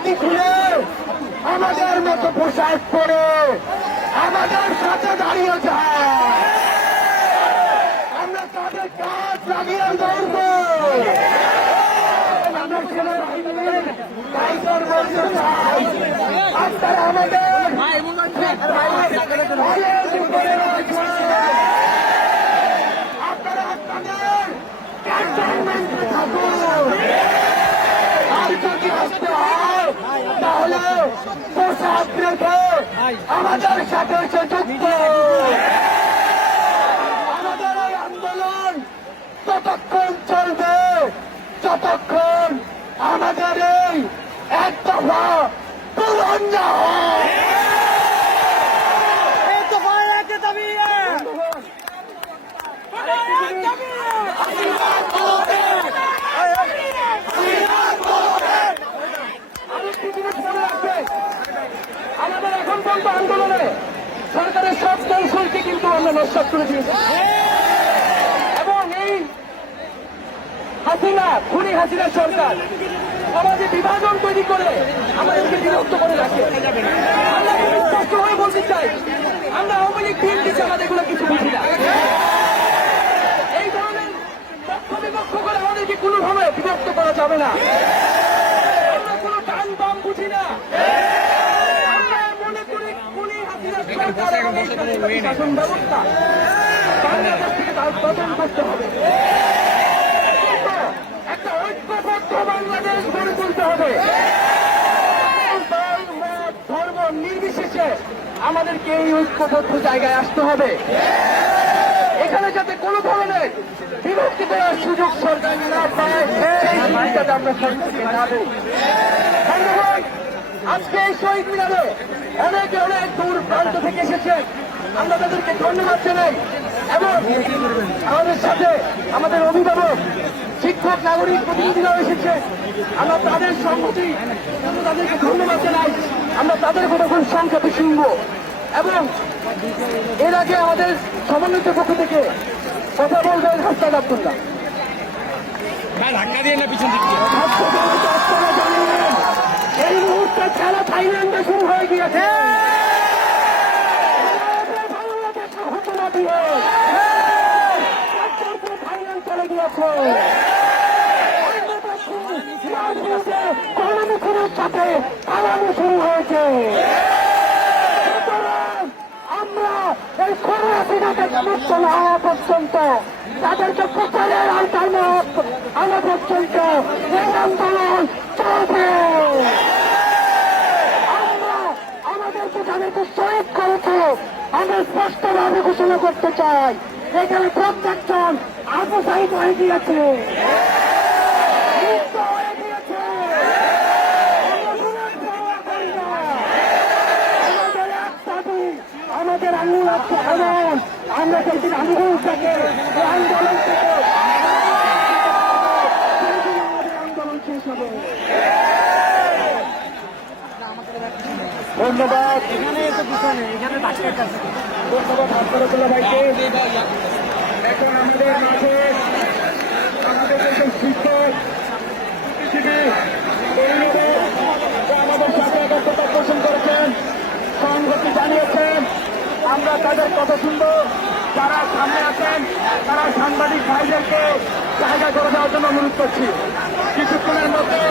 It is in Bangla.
টুপি খুলে আমাদের মতো পোশাক পরে আমাদের সাথে দাঁড়িয়ে যায়। আমরা তাদের কাজ লাগিয়ে ধরব। আপনারা আমাদের আপনারা আপনাদের ক্যান্টনমেন্টে থাকুন। আর যদি আসতে হয় তাহলে পোশাক রেখে আমাদের সাথে এসে যুক্ত। আমাদের এই আন্দোলন ততক্ষণ চলবে যতক্ষণ আমাদের এই এক দফা পূরণ না হয়। আমাদের এখন পর্যন্ত আন্দোলনে সরকারের সব কৌশলকে কিন্তু আমরা নস্বাত করে দিয়েছি এবং এই খুনি হাসিনা সরকার সমাজে বিভাজন তৈরি করে আমাদেরকে বিরক্ত করে রাখে। আমরা স্পষ্ট হয়ে বলতে চাই, আমরা আওয়ামী লীগ বিএনপি আমাদের এগুলো কিছু বুঝি না। এই ধরনের পক্ষ বিপক্ষ করে আমাদেরকে কোনোভাবে বিভক্ত করা যাবে না। আমরা কোনো টান বাম বুঝি না। আমরা মনে করি খুনি হাসিনা সরকার এবং এই শাসন ব্যবস্থা বাংলাদেশ থেকে তার পতন করতে হবে। একটা ঐক্যবদ্ধ বাংলাদেশ গড়ে তুলতে হবে। ধর্ম নির্বিশেষে আমাদেরকে এই ঐক্যবদ্ধ জায়গায় আসতে হবে। এখানে যাতে কোনো ধরনের বিভক্তি করার সুযোগ সরকার না পায় সেই সুবিধাটা আমরা সরকারকে না দেই। ধন্যবাদ। আজকে এই শহীদ মিনারে অনেকে অনেক দূর প্রান্ত থেকে এসেছেন, আমরা তাদেরকে ধন্যবাদ জানাই এবং আমাদের সাথে আমাদের অভিভাবক শিক্ষক নাগরিক প্রতিনিধিরাও এসেছে। আমরা তাদের সংহতি তাদেরকে ধন্যবাদ জানাই। আমরা তাদের কথা খুব সংক্ষেপে শুনব এবং এর আগে আমাদের সমন্বিত পক্ষ থেকে কথা বলবেন হাসনাত আব্দুল্লাহ। এই মুহূর্তে খেলা থাইল্যান্ডে শুরু হয়ে গিয়েছে। থাইল্যান্ড চলে গিয়েছে। কর্মীদের সাথে পালানো শুরু হয়েছে। আমরা এই করোনা থেকে মুক্ত না হওয়া পর্যন্ত তাদেরকে প্রচারের আওতায় আনা পর্যন্ত এই আন্দোলন চলবে। আমরা আমাদেরকে যাদেরকে শহীদ করেছে আমরা স্পষ্টভাবে ঘোষণা করতে চাই, এখানে প্রত্যেকজন আবু সাহিদ হয়ে গিয়েছে। আমাদের আঙুল আছে এমন আমরা সেদিন আন্দোলন থেকে আন্দোলন থেকে আন্দোলন শেষ হবে। ধন্যবাদ। ধন্যবাদ হাসপাতাল ভাইকে। এখন আমাদের মাঝে আমাদের দেশের শিক্ষক আমাদের সাথে একাত্মতা পোষণ করেছেন, সংহতি জানিয়েছেন। আমরা তাদের কথা শুনবো। যারা সামনে আছেন তারা সাংবাদিক ভাইদেরকে জায়গা করে দেওয়ার জন্য অনুরোধ করছি। কিছুক্ষণের মধ্যে